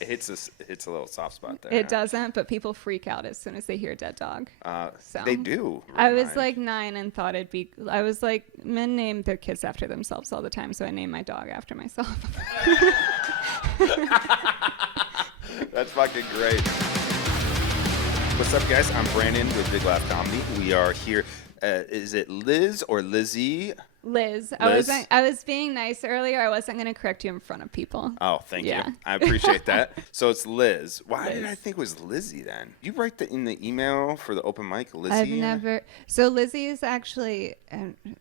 It hits a little soft spot there. It doesn't, but people freak out as soon as they hear dead dog. So They do. I was like 9 and thought it'd be. I was like, men name their kids after themselves all the time, so I named my dog after myself. That's fucking great. What's up, guys? I'm Brandon with Big Laugh Comedy. We are here. Is it Liz or Lizzie? Liz. Liz? I was being nice earlier. I wasn't going to correct you in front of people. Oh, thank you. Yeah. I appreciate that. So it's Liz. Why did I think it was Lizzie then? You write in the email for the open mic, Lizzie? I've never. So Lizzie is actually.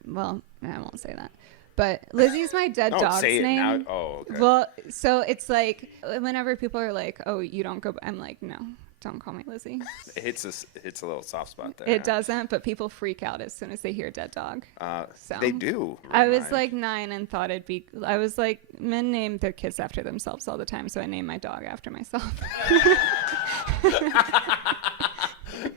Well, I won't say that. But Lizzie's my dead dog's say it name. now. Oh, okay. Well, so it's like whenever people are like, "Oh, you don't go," I'm like, "No, don't call me Lizzie." It hits a little soft spot there. It doesn't, but people freak out as soon as they hear dead dog. So They do. I was like 9 and thought it'd be. I was like, men name their kids after themselves all the time, so I named my dog after myself.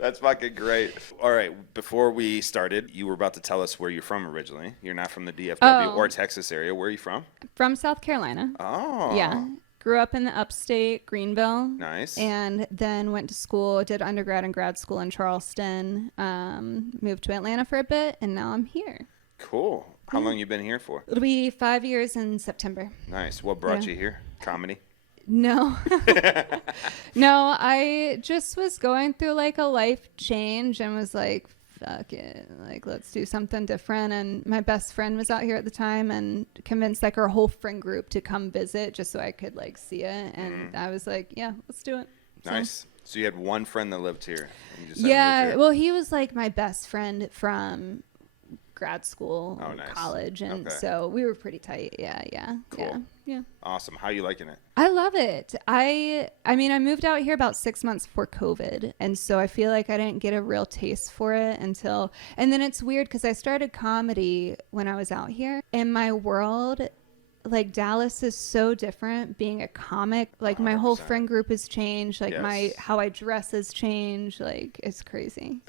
That's fucking great. All right, before we started, you were about to tell us where you're from originally. You're not from the DFW or Texas area. Where are you from? From South Carolina. Oh. Yeah. Grew up in the upstate, Greenville. Nice. And then went to school, did undergrad and grad school in Charleston, moved to Atlanta for a bit, and now I'm here. Cool. How long you been here for? It'll be 5 years in September. Nice. What brought you here? Comedy? No. No, I just was going through like a life change and was like, fuck it, like let's do something different. And my best friend was out here at the time and convinced like our whole friend group to come visit just so I could like see it. And I was like, yeah, let's do it. Nice. So you had one friend that lived here. And you just Well, he was like my best friend from grad school, college, and so we were pretty tight. Yeah. Cool. Yeah. Awesome. How you liking it? I love it. I mean, I moved out here about 6 months before COVID, and so I feel like I didn't get a real taste for it until, and then it's weird because I started comedy when I was out here. In my world, like Dallas is so different being a comic. Like 100%. My whole friend group has changed. Like how I dress has changed. Like it's crazy.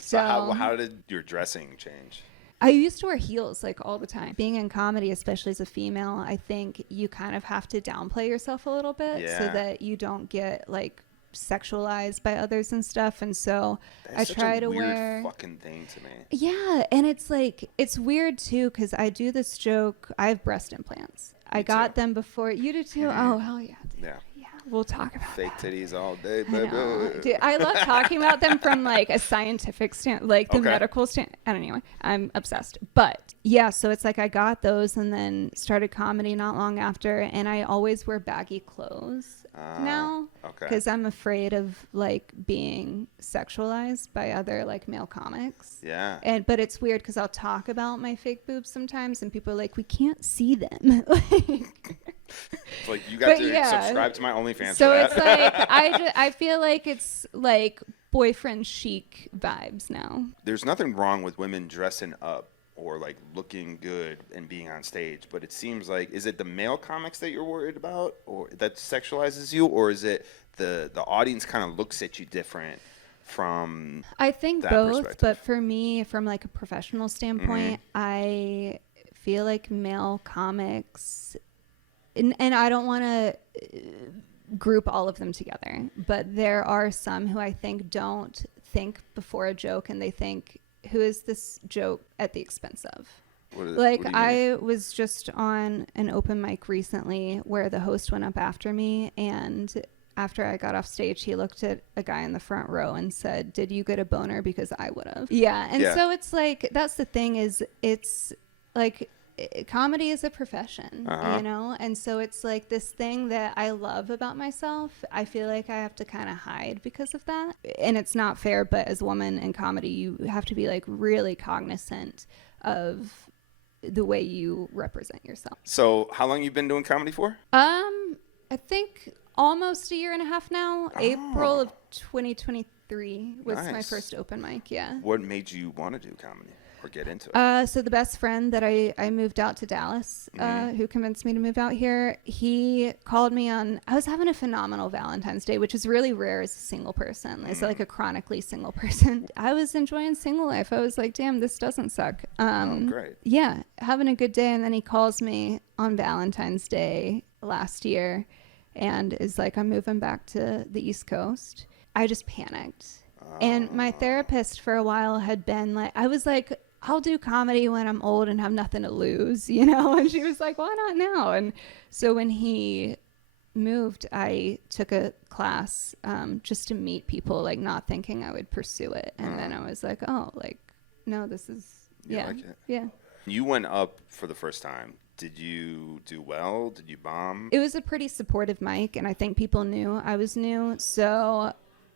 So how did your dressing change? I used to wear heels like all the time. Being in comedy, especially as a female, I think you kind of have to downplay yourself a little bit so that you don't get like sexualized by others and stuff. And so That's I try to weird wear fucking thing to me. Yeah, and it's like it's weird too because I do this joke. I have breast implants. I got them before you do too. Oh hell yeah. Dude. Yeah. We'll talk about fake that. titties all day, baby. Dude, I love talking about them from like a scientific stand, like the medical stand. I don't know. I'm obsessed. But yeah, so it's like I got those and then started comedy not long after, and I always wear baggy clothes now because I'm afraid of like being sexualized by other like male comics. Yeah. But it's weird because I'll talk about my fake boobs sometimes, and people are like, "We can't see them." It's like you got to subscribe to my OnlyFans. So it's like I feel like it's like boyfriend chic vibes now. There's nothing wrong with women dressing up or like looking good and being on stage, but it seems like, is it the male comics that you're worried about or that sexualizes you, or is it the audience kind of looks at you different from I think that both, but for me, from like a professional standpoint, I feel like male comics, and I don't want to group all of them together, but there are some who I think don't think before a joke, and they think, who is this joke at the expense of? I was just on an open mic recently where the host went up after me, and after I got off stage, he looked at a guy in the front row and said, "Did you get a boner? Because I would have." So it's like, that's the thing, is it's like comedy is a profession, you know? And so it's like this thing that I love about myself. I feel like I have to kind of hide because of that. And it's not fair, but as a woman in comedy, you have to be like really cognizant of the way you represent yourself. So how long you been doing comedy for? I think almost a year and a half now. April of 2023 was my first open mic. Yeah. What made you want to do comedy or get into it? So the best friend that I moved out to Dallas, who convinced me to move out here, he called me on, I was having a phenomenal Valentine's Day, which is really rare as a single person, as like a chronically single person. I was enjoying single life. I was like, damn, this doesn't suck. Great. Yeah, having a good day. And then he calls me on Valentine's Day last year and is like, I'm moving back to the East Coast. I just panicked. And my therapist for a while had been like, I was like, I'll do comedy when I'm old and have nothing to lose, you know? And she was like, why not now? And so when he moved, I took a class just to meet people, like not thinking I would pursue it. And then I was like, oh, like, no, this is, yeah. Like it? Yeah. You went up for the first time. Did you do well? Did you bomb? It was a pretty supportive mic, and I think people knew I was new. So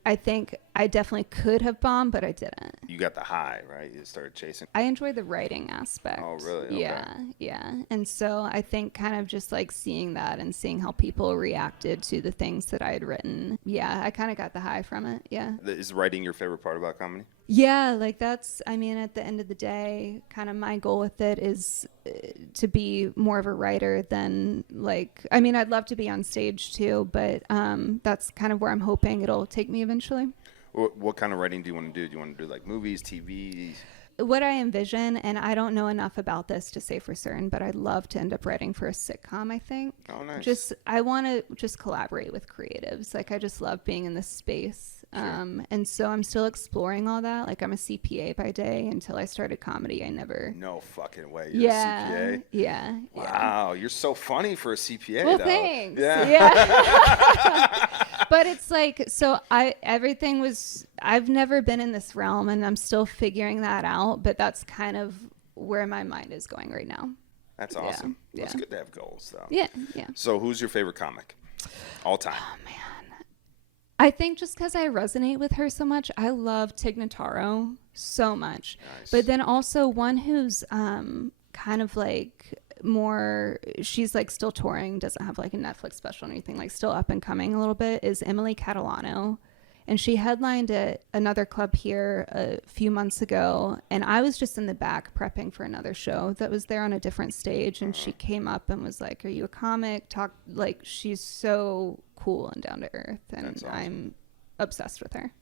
I think I definitely could have bombed, but I didn't. You got the high, right? You started chasing. I enjoy the writing aspect. Oh, really? Okay. Yeah, yeah. And so I think kind of just like seeing that and seeing how people reacted to the things that I had written. Yeah, I kind of got the high from it. Yeah. Is writing your favorite part about comedy? Yeah, like that's, I mean, at the end of the day, kind of my goal with it is to be more of a writer than like, I mean, I'd love to be on stage too, but that's kind of where I'm hoping it'll take me eventually. What kind of writing do you want to do? Do you want to do like movies, TV? What I envision, and I don't know enough about this to say for certain, but I'd love to end up writing for a sitcom, I think. Oh, nice. I want to just collaborate with creatives. Like, I just love being in this space. Sure. And so I'm still exploring all that. Like, I'm a CPA by day. Until I started comedy, I never. No fucking way. You're a CPA? Yeah. Wow, you're so funny for a CPA, Well, though. thanks. Yeah. But it's like, so I've never been in this realm, and I'm still figuring that out, but that's kind of where my mind is going right now. That's awesome. Yeah. It's good to have goals, though. Yeah. So who's your favorite comic? All time. Oh, man. I think just because I resonate with her so much, I love Tig Notaro so much. Nice. But then also one who's kind of like more, she's like still touring, doesn't have like a Netflix special or anything, like still up and coming a little bit, is Emily Catalano. And she headlined at another club here a few months ago. And I was just in the back prepping for another show that was there on a different stage. And she came up and was like, are you a comic? She's so cool and down to earth. And That's awesome. I'm obsessed with her.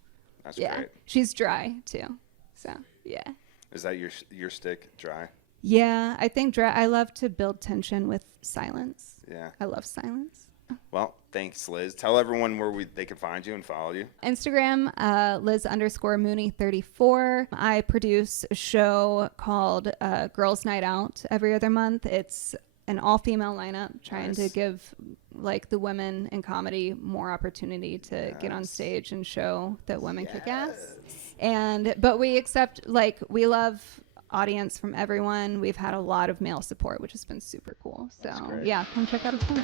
That's Yeah. great. She's dry too. So, yeah. Is that your stick, dry? Yeah. I think I love to build tension with silence. Yeah. I love silence. Well, thanks, Liz. Tell everyone where they can find you and follow you. Instagram, Liz_Mooney34. I produce a show called Girls Night Out every other month. It's an all-female lineup trying to give like the women in comedy more opportunity to get on stage and show that women kick ass. But we accept, like, we love audience from everyone. We've had a lot of male support, which has been super cool. So yeah, come check out a show.